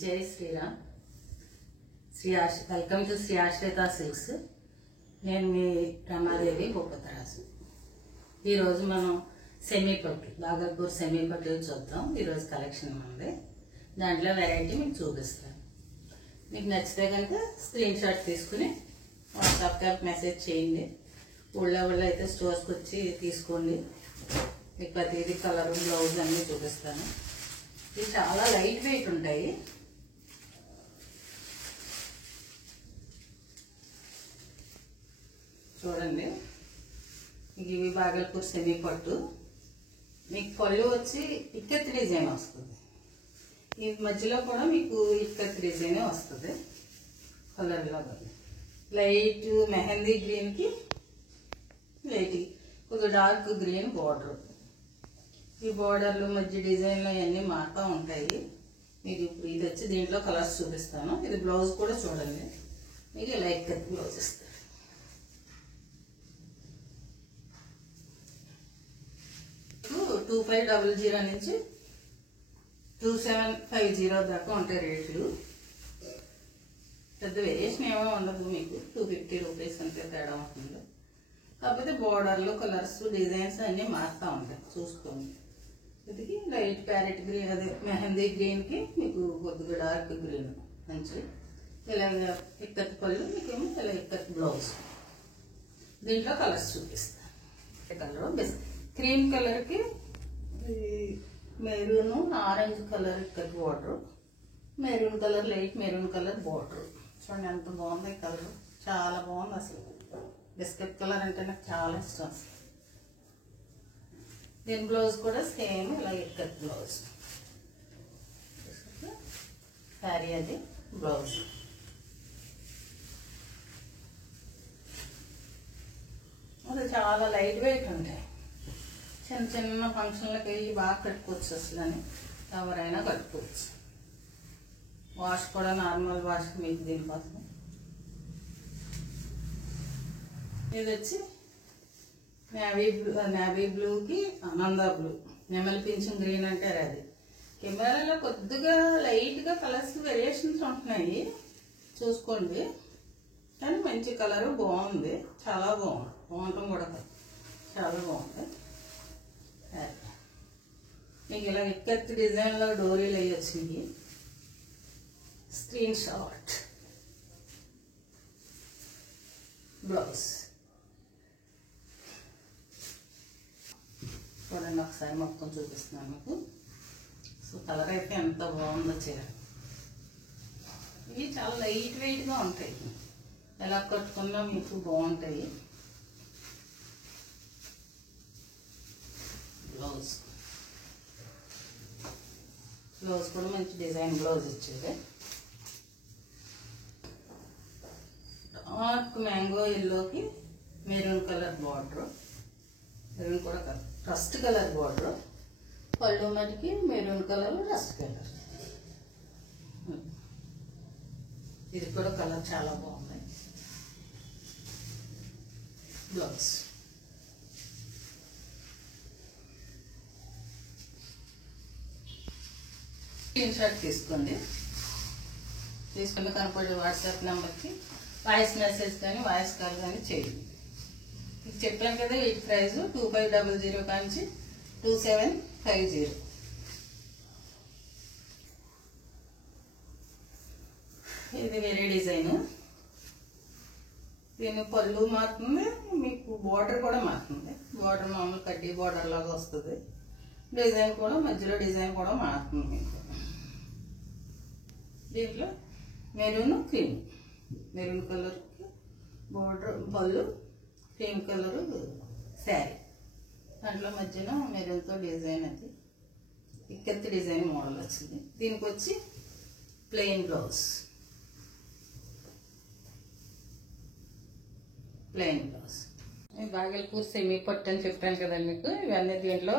జై Sriram. Welcome to Shri ఆశ్రిత silks. నేను మీ రమాదేవి భూపతరాజు. ఈరోజు మనం సెమీ పట్టు, బాగల్పూర్ సెమీ పట్టు చూద్దాం. ఈరోజు కలెక్షన్ ఉంది, దాంట్లో వెరైటీ మీకు చూపిస్తాను. మీకు నచ్చితే కనుక స్క్రీన్ షాట్ తీసుకుని వాట్సాప్కి మెసేజ్ చేయండి. ఊళ్ళో అయితే స్టోర్స్కి వచ్చి తీసుకోండి. మీకు ప్రతిదీ కలర్, బ్లౌజ్ అన్నీ చూపిస్తాను. ఇవి చాలా లైట్ వెయిట్ ఉంటాయి. చూడండి, ఇవి బాగల్పూర్ సెమీ పట్టు. మీకు పళ్ళు వచ్చి ఇక్కత్ డిజైన్ వస్తుంది. ఈ మధ్యలో కూడా మీకు ఇక్కత్ డిజైన్ వస్తుంది. కలర్లో లైట్ మెహందీ గ్రీన్కి లైట్ కొద్దిగా డార్క్ గ్రీన్ బార్డర్. ఈ బార్డర్లు మధ్య డిజైన్లు అవన్నీ మారుతూ ఉంటాయి. మీకు ఇప్పుడు ఇది వచ్చి దీంట్లో కలర్స్ చూపిస్తాను. ఇది బ్లౌజ్ కూడా చూడండి, మీకు లైట్ కట్ బ్లౌజ్ ఇస్తాను. 2500 నుంచి 2750 దాకా ఉంటాయి రేట్లు. పెద్ద వేరియేషన్ ఏమో ఉండదు. మీకు 250 రూపీస్ అంతే తేడా ఉంటుంది. కాకపోతే బార్డర్లు, కలర్స్, డిజైన్స్ అన్నీ మారుతూ ఉంటాయి. చూసుకోండి. ఇది లైట్ ప్యారెట్ గ్రీన్, అదే మెహందీ గ్రీన్కి మీకు కొద్దిగా డార్క్ గ్రీన్ మంచి ఇలాగ ఇక్కత్ పళ్ళు, మీకేమో ఇలా ఇక్కత్ బ్లౌజ్. దీంట్లో కలర్స్ చూపిస్తాను. కలర్ క్రీమ్ కలర్కి maroon, orange colour ikat border, maroon colour, light maroon colour border. చూడండి ఎంత బాగుంది కలర్, చాలా బాగుంది అసలు. బిస్కెట్ కలర్ అంటే నాకు చాలా ఇష్టం అసలు. దీని బ్లౌజ్ కూడా సేమ్ ఇలా ఇక్కత్ బ్లౌజ్. శారీ అది బ్లౌజ్. అది చాలా లైట్ వెయిట్ ఉంటాయి. చిన్న చిన్న ఫంక్షన్లకి బాగా కట్టుకోవచ్చు అసలు. అని ఎవరైనా కట్టుకోవచ్చు. వాష్ కూడా నార్మల్ వాష్ మీకు దీనికోసం. ఇది వచ్చి నేవీ బ్లూకి ఆనందా బ్లూ, నెమలి పింఛన్ గ్రీన్ అంటారు. అది కెమెరాలో కొద్దిగా లైట్గా కలర్స్ వేరియేషన్స్ ఉంటున్నాయి, చూసుకోండి. కానీ మంచి కలర్ బాగుంది, చాలా బాగుంది. బాగుంటాం కూడా చాలా బాగుంది. మీకు ఇలా ఇక్కత్ డిజైన్లో డోరీలు అవి వచ్చినాయి. స్క్రీన్ షాట్ బ్లౌజ్ చూడండి. ఒకసారి మొత్తం చూపిస్తున్నాను మీకు. సో కలర్ అయితే ఎంత బాగుందో చీర. ఇవి చాలా లైట్ వెయిట్గా ఉంటాయి. ఎలా కట్టుకున్నా మీకు బాగుంటాయి. బ్లౌజ్ బ్లౌజ్ కూడా మంచి డిజైన్ బ్లౌజ్ ఇచ్చేది. డార్క్ మ్యాంగో ఎల్లోకి మెరూన్ కలర్ బార్డర్, మెరూన్ కూడా రస్ట్ కలర్ బార్డర్. పళ్ళు మటుకి మెరూన్ కలర్, రస్ట్ కలర్. ఇది కూడా కలర్ చాలా బాగుంది. బ్లౌజ్ స్క్రీన్ షాట్ తీసుకుని కనపడే వాట్సాప్ నెంబర్కి వాయిస్ మెసేజ్ కానీ వాయిస్ కాల్ కానీ చేయండి. మీకు చెప్పాను కదా, ఈ ప్రైస్ 2500 కాంచి 2750. ఇది వేరే డిజైన్. దీని పళ్ళు మారుతుంది, మీకు బార్డర్ కూడా మారుతుంది. బార్డర్ మామూలు కడ్డీ బార్డర్ లాగా వస్తుంది. డిజైన్ కూడా మధ్యలో డిజైన్ కూడా మారుతుంది మీకు. దీంట్లో maroon cream, maroon colour border, పళ్ళు క్రీమ్ కలరు శారీ. దాంట్లో మధ్యన మెరూన్తో డిజైన్, అది ఇక్కత్ డిజైన్ మోడల్ వచ్చింది. దీనికి వచ్చి plain blouse, plain blouse. Bhagalpur semi పట్టు అని చెప్పాను కదండి మీకు. ఇవన్నీ దీంట్లో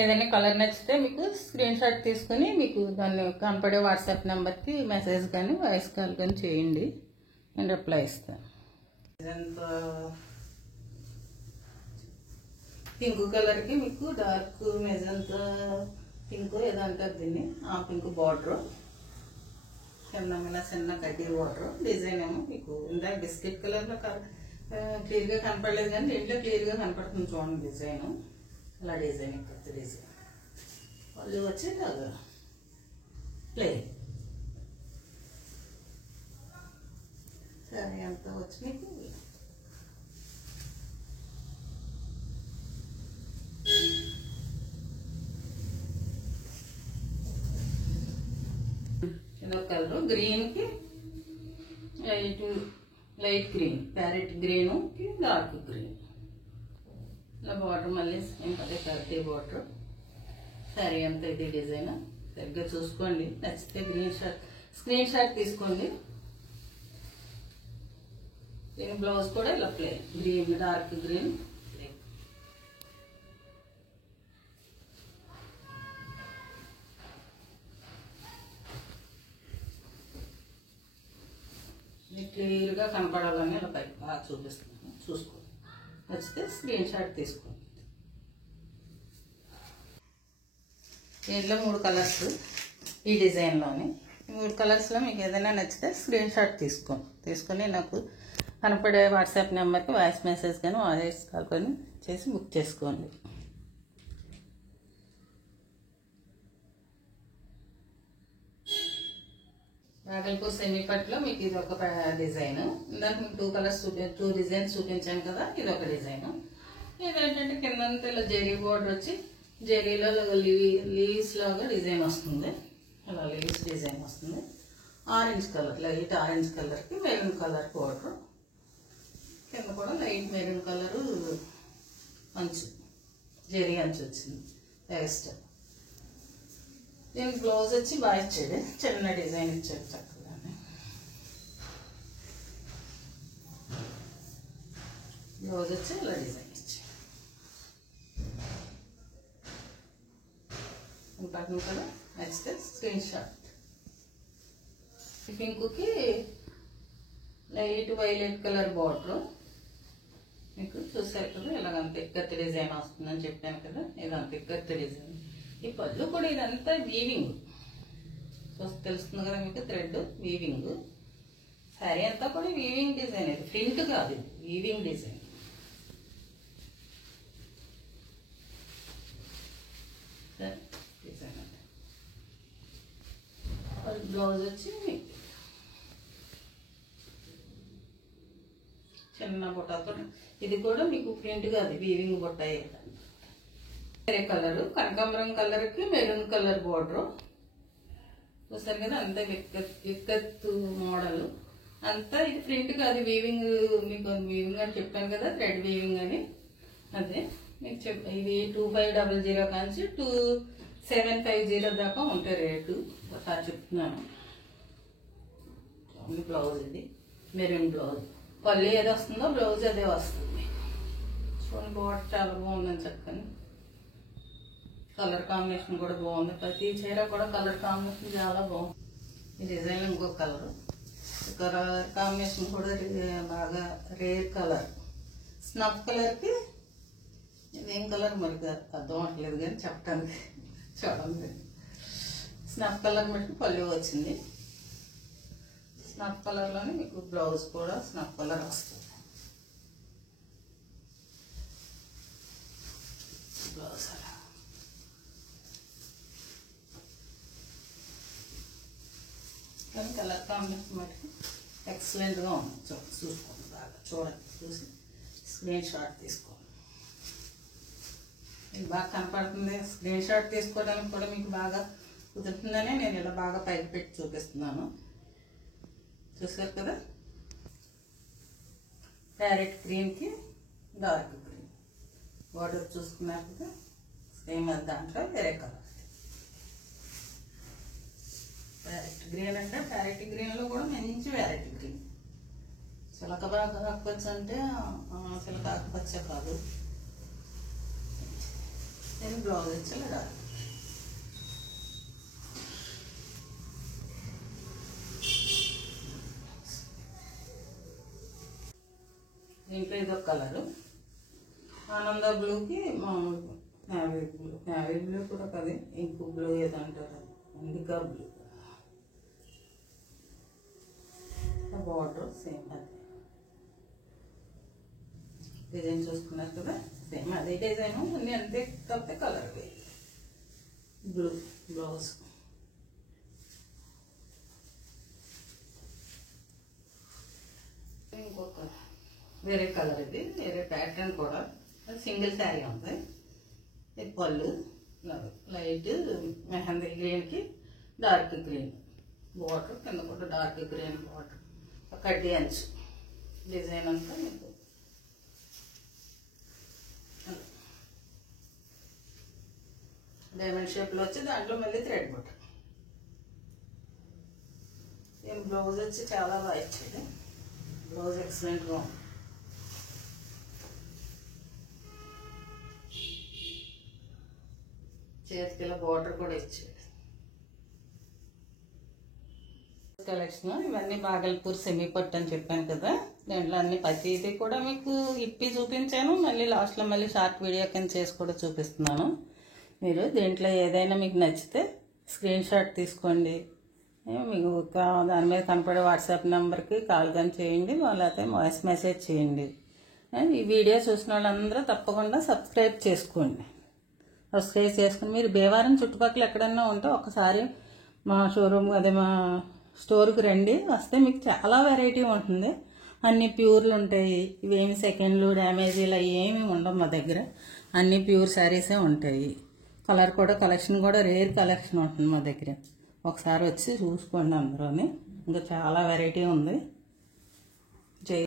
ఏదైనా కలర్ నచ్చితే మీకు స్క్రీన్ షాట్ తీసుకుని మీకు దాన్ని కనపడే వాట్సాప్ నెంబర్కి మెసేజ్ కానీ వాయిస్ కాల్ కానీ చేయండి, నేను రిప్లై ఇస్తాను. ఇదంతా పింక్ కలర్కి మీకు డార్క్ మెజంతా పింక్ ఏదో అంటారు దీన్ని, ఆ పింక్ బార్డర్. చిన్న కడ్డీ బార్డర్. డిజైన్ ఏమో మీకు ఇందాక బిస్కెట్ కలర్లో క్లియర్గా కనపడలేదు కానీ దీంట్లో క్లియర్గా కనపడుతుంది చూడండి డిజైన్. అలా డిజైన్ ఇక్కడ డిజైన్ వాళ్ళు వచ్చి ప్లెయిన్. సరే అంత వచ్చి మీకు ఇదొక కలర్. గ్రీన్కి లైట్ గ్రీన్, ప్యారెట్ గ్రీన్కి డార్క్ గ్రీన్. ఇలా బార్డర్ మళ్ళీ అదే కరెక్ట్ బార్డర్. సరే అంత ఇది డిజైన్ సరిగ్గా చూసుకోండి. నచ్చితే స్క్రీన్ షాట్ తీసుకోండి. దీని బ్లౌజ్ కూడా ఇలా ప్లెయిన్ గ్రీన్, డార్క్ గ్రీన్. క్లియర్గా కనపడాలని ఇలా పైకి బాగా చూపిస్తున్నాను. చూసుకోండి. నచ్చితే స్క్రీన్ షాట్ తీసుకోండి. దీంట్లో 3 కలర్స్ ఈ డిజైన్లోని. ఈ 3 కలర్స్లో మీకు ఏదైనా నచ్చితే స్క్రీన్ షాట్ తీసుకొని నాకు కనపడే వాట్సాప్ నెంబర్కి వాయిస్ మెసేజ్ కానీ వాయిస్ కాల్ కానీ చేసి బుక్ చేసుకోండి. బాగల్పూర్ సెమీపట్లో మీకు ఇది ఒక డిజైన్. ఇందాక మీకు 2 కలర్స్ 2 డిజైన్స్ చూపించాను కదా, ఇది ఒక డిజైన్. ఇదేంటంటే కిందంతా ఇలా జెరీ బోర్డర్ వచ్చి జెరీలో లీవ్స్ లాగా డిజైన్ వస్తుంది. ఇలా లీవ్స్ డిజైన్ వస్తుంది. ఆరెంజ్ కలర్, లైట్ ఆరెంజ్ కలర్కి మెరూన్ కలర్ బోర్డర్. కింద కూడా లైట్ మెరూన్ కలరు అంచు, జెరీ అంచు వచ్చింది ఎక్స్ట్రా. దీనికి బ్లౌజ్ వచ్చి బాగా ఇచ్చాడు, చిన్న డిజైన్ ఇచ్చాడు చక్కగానే. బ్లౌజ్ వచ్చి ఇలా డిజైన్ ఇచ్చాడు. బటన్ కూడా నచ్చితే స్క్రీన్ షాట్. పింక్కి లైట్ వైలెట్ కలర్ బార్డర్ మీకు చూసారు కదా. ఇలాగంత ఇక్కత్తి డిజైన్ వస్తుందని చెప్పాను కదా, ఇదంతా ఇక్కత్తి డిజైన్. ఈ పళ్ళు కూడా ఇదంతా వీవింగ్ తెలుస్తుంది కదా మీకు, థ్రెడ్ వీవింగ్. శారీ అంతా కూడా వీవింగ్ డిజైన్. ఇది ప్రింట్ కాదు, ఇది వీవింగ్ డిజైన్. డిజైన్ అంటే బ్లౌజ్ వచ్చి చిన్న బుట్టతో. ఇది కూడా మీకు ప్రింట్ కాదు, వీవింగ్ బుట్ట. వేరే కలరు కనకాంబరం కలర్కి మెరూన్ కలర్ బోర్డర్ చూసారు కదా. అంతా విక్కత్తు మోడల్ అంతా. ఇది ప్రింట్ కాదు, వీవింగ్. మీకు వీవింగ్ అని చెప్పాను కదా, థ్రెడ్ వీవింగ్ అని. అదే మీకు ఇది 2500 కాంచి 2750 దాకా ఉంటాయి రేటు. ఒకసారి చెప్తున్నాను. బ్లౌజ్ ఇది మెరూన్ బ్లౌజ్. పళ్ళు ఏది వస్తుందో బ్లౌజ్ అదే వస్తుంది. చూడండి బోర్డర్ చాలా బాగుందని చెప్పండి. కలర్ కాంబినేషన్ కూడా బాగుంది. ప్రతి చీర కూడా కలర్ కాంబినేషన్ చాలా బాగుంది. ఈ డిజైన్ ఇంకో కలర్. కలర్ కాంబినేషన్ కూడా బాగా రేర్ కలర్. స్నఫ్ కలర్కి ఇదేం కలర్ మరి అర్థం అవట్లేదు కానీ చెప్పడానికి. చూడండి స్నఫ్ కలర్ మట్టి పళ్ళు వచ్చింది. స్నఫ్ కలర్లోనే మీకు బ్లౌజ్ కూడా స్నఫ్ కలర్ వస్తుంది. బ్లౌజ్ అలా కానీ కలర్ కాంబినేషన్ మటుకు ఎక్సలెంట్గా ఉంది. చూసుకోండి బాగా, చూడండి, చూసి స్క్రీన్ షాట్ తీసుకోండి. మీకు బాగా కనపడుతుంది. స్క్రీన్ షాట్ తీసుకోవడానికి కూడా మీకు బాగా కుదురుతుందనే నేను ఇలా బాగా పైకి పెట్టి చూపిస్తున్నాను. చూసారు కదా. ప్యారెట్ గ్రీన్కి డార్క్ గ్రీన్ బార్డర్ చూసుకున్నారు కదా. సేమ్ దాంట్లో వేరే కలర్. ప్యారెట్ గ్రీన్ అంటే ప్యారెట్ గ్రీన్లో కూడా మంచి ప్యారెట్ గ్రీన్. చిలక బాగా ఆకుపచ్చ అంటే చిలక ఆకుపచ్చ కాదు. నేను బ్లౌజ్ ఇచ్చలేదా. దీంట్లో ఇదొక కలరు. ఆనంద బ్లూకి మామూలు నేవీ బ్లూ కూడా కదే, ఇంకో బ్లూ ఏదంటారు, ఇండికా బ్లూ. బార్డర్ సేమ్ అదే డిజైన్ చూసుకున్నారు కదా, సేమ్ అదే డిజైన్ అన్నీ అంతే, కాకపోతే కలర్ బ్లూ బ్లౌజ్. ఇంకొక వేరే కలర్, ఇది వేరే ప్యాటర్న్ కూడా, సింగిల్ శారీ ఉంది. ఇది పళ్ళు లైట్ మెహందీ గ్రీన్కి డార్క్ గ్రీన్ బార్డర్, కింద కూడా డార్క్ గ్రీన్ బార్డర్, కడ్డీ అంచు డిజైన్ అంతా మీకు డైమండ్ షేప్లో వచ్చి దాంట్లో మళ్ళీ థ్రెడ్ బుట్ట. ఏం బ్లౌజ్ వచ్చి చాలా బాగా ఇచ్చేది, బ్లౌజ్ ఎక్సలెంట్గా ఉంది. చేతికి ఇలా బార్డర్ కూడా ఇచ్చేది. కలెక్షన్ ఇవన్నీ బాగల్పూర్ సెమీ పట్టు అని చెప్పాను కదా, దాంట్లో అన్ని ప్రతిదీ కూడా మీకు ఇప్పి చూపించాను, మళ్ళీ లాస్ట్లో మళ్ళీ షార్ట్ వీడియో కింద చేసి కూడా చూపిస్తున్నాను. మీరు దీంట్లో ఏదైనా మీకు నచ్చితే స్క్రీన్ షాట్ తీసుకోండి, మీకు దాని మీద కనపడే వాట్సాప్ నెంబర్కి కాల్ కానీ చేయండి, లేకపోతే వాయిస్ మెసేజ్ చేయండి. ఈ వీడియో చూసిన వాళ్ళందరూ తప్పకుండా సబ్స్క్రైబ్ చేసుకోండి. సబ్స్క్రైబ్ చేసుకుని మీరు భీమవరం చుట్టుపక్కల ఎక్కడన్నా ఉంటే ఒకసారి మా షోరూమ్ అదే మా స్టోర్కి రండి, వస్తే మీకు చాలా వెరైటీ ఉంటుంది. అన్ని ప్యూర్లు ఉంటాయి, ఇవేమి సెకండ్లు డ్యామేజీలు అవి ఏమి ఉండవు మా దగ్గర, అన్ని ప్యూర్ శారీసే ఉంటాయి. కలర్ కూడా కలెక్షన్ కూడా రేర్ కలెక్షన్ ఉంటుంది మా దగ్గర, ఒకసారి వచ్చి చూసుకోండి అందరూ. ఇంకా చాలా వెరైటీ ఉంది. జై